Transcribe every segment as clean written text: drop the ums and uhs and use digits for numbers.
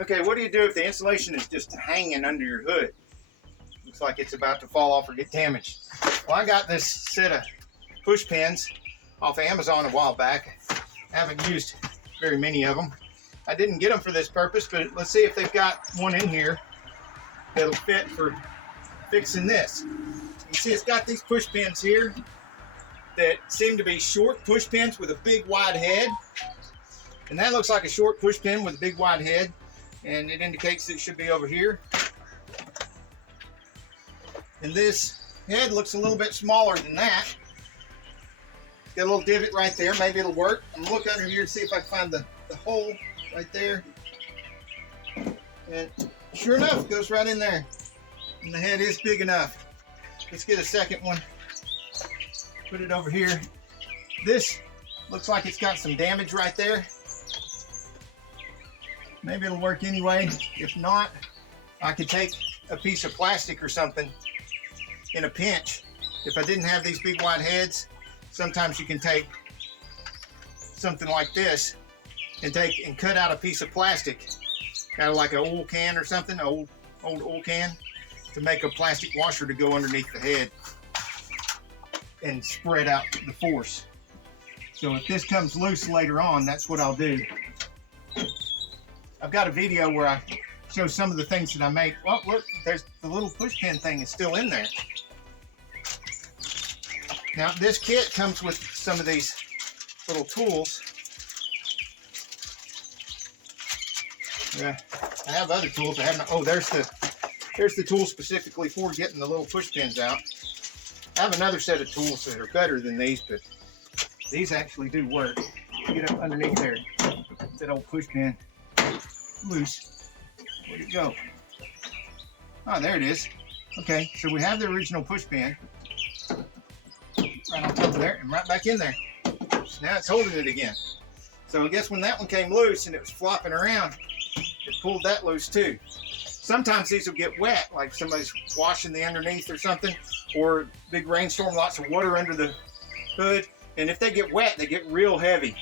Okay, what do you do if the insulation is just hanging under your hood? Looks like it's about to fall off or get damaged. Well, I got this set of push pins off of Amazon a while back. I haven't used very many of them. I didn't get them for this purpose, but let's see if they've got one in here that'll fit for fixing this. You see it's got these push pins here that seem to be short push pins with a big wide head. And that looks like a short push pin with a big wide head, and it indicates that it should be over here. And this head looks a little bit smaller than that. Got a little divot right there. Maybe it'll work. I'm gonna look under here to see if I can find the hole right there. And sure enough, it goes right in there. And the head is big enough. Let's get a second one. Put it over here. This looks like it's got some damage right there. Maybe it'll work anyway. If not, I could take a piece of plastic or something in a pinch. If I didn't have these big wide heads, sometimes you can take something like this and cut out a piece of plastic, kind of like an oil can or something, an old oil can, to make a plastic washer to go underneath the head and spread out the force. So if this comes loose later on, that's what I'll do. I've got a video where I show some of the things that I make. Well, look, there's the little push pin thing is still in there. Now this kit comes with some of these little tools. Yeah, I have other tools. I haven't. Oh, there's the tool specifically for getting the little push pins out. I have another set of tools that are better than these, but these actually do work. Get up underneath there. That old push pin loose. Where'd it go? Oh, there it is. Okay, so we have the original push pin right on top of there and right back in there. So now it's holding it again. So I guess when that one came loose and it was flopping around, it pulled that loose too. Sometimes these will get wet, like somebody's washing the underneath or something, or big rainstorm, lots of water under the hood. And if they get wet, they get real heavy.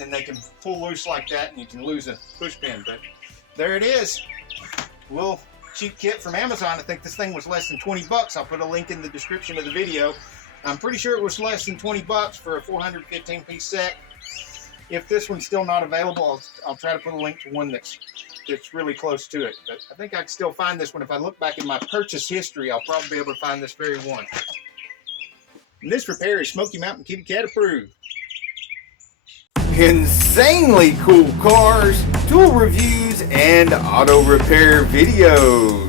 And they can pull loose like that and you can lose a push pin. But there it is. A little cheap kit from Amazon. I think this thing was less than 20 bucks. I'll put a link in the description of the video. I'm pretty sure it was less than 20 bucks for a 415 piece set. If this one's still not available, I'll try to put a link to one that's really close to it. But I think I can still find this one. If I look back in my purchase history, I'll probably be able to find this very one. And this repair is Smoky Mountain Kitty Cat approved. Insanely cool cars, tool reviews, and auto repair videos.